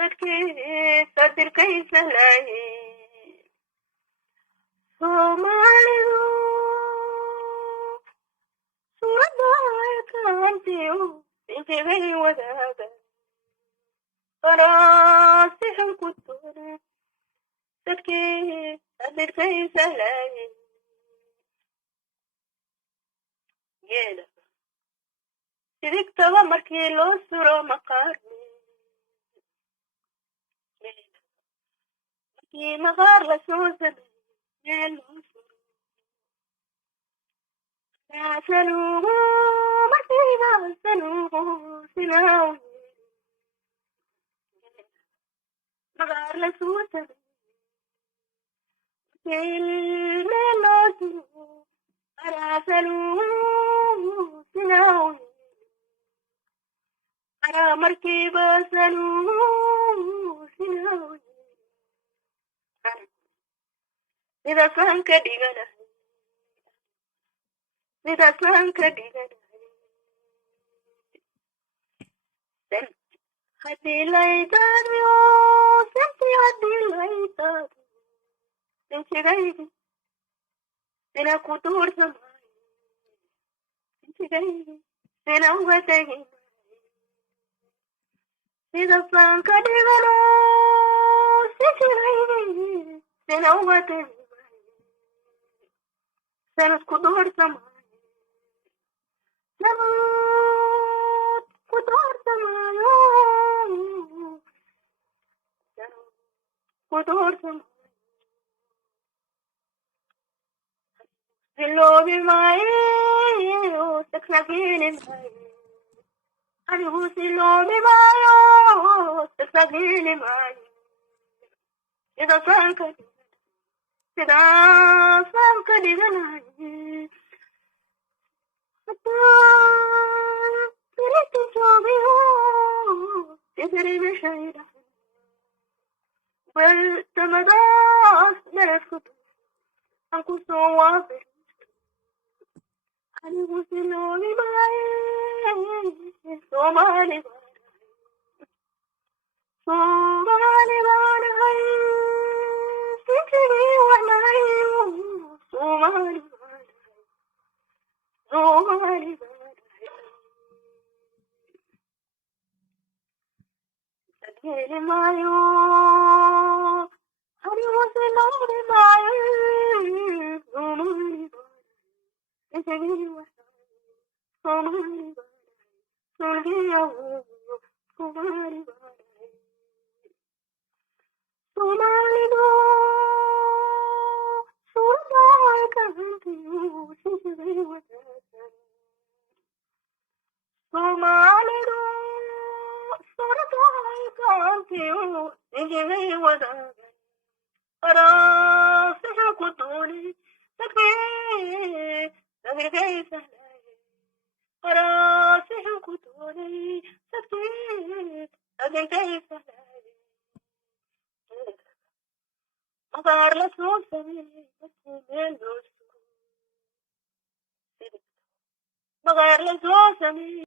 dadkii sadirkaysa laayay Soomaalidu suuradda kaantiyo intigay wadaaga faraasixan ku tuura dadkii sadirkaysa laayay geela sidigtaba markii loo suro maqaarni markii maqaar la soo sameeyey loo suro saluugu markiiba saluugu sinaaw maqaar la soo sameeyey meel loo suro saluugu sinaaw markiiba saluugu sinaaw sidasaan ka dhiganahay haddii laydaadiyo santi haddii laydaadiyo intigaygi sina ku duursamaayo intigaygi sina uga tegi sidasaan ka dhigano sintigaygi sina uga tegi sanad ku duursamaayo sanad ku duursamaayo sanad ku duursamaayo siloobi maayo sagsagini maayo anigu siloobi maayo sagsagini maayo sidasaan ka dhiganahay haddaan birita joogiyo sidiribashayda bal tamadaas meledku aan ku soo waafir anigu siloobi maayo Soomaali baanahay sintigii wanahay Soomaali baanahay sadgeeli maayo anigu siloobi maayo Soomaali baanahay sintigii wanahay Soomaali Soomaalidu suuradda kaantiyo intigay wadaaga Soomaalidu suuradda kaantiyo intigay wadaaga faraasixan ku tuuri dadkii sadirkaysa faraasixan ku tuuray dadkii sadirkaysa maqaar la soo sameeyey dadkii meel loo suro maqaar la soo sameeyey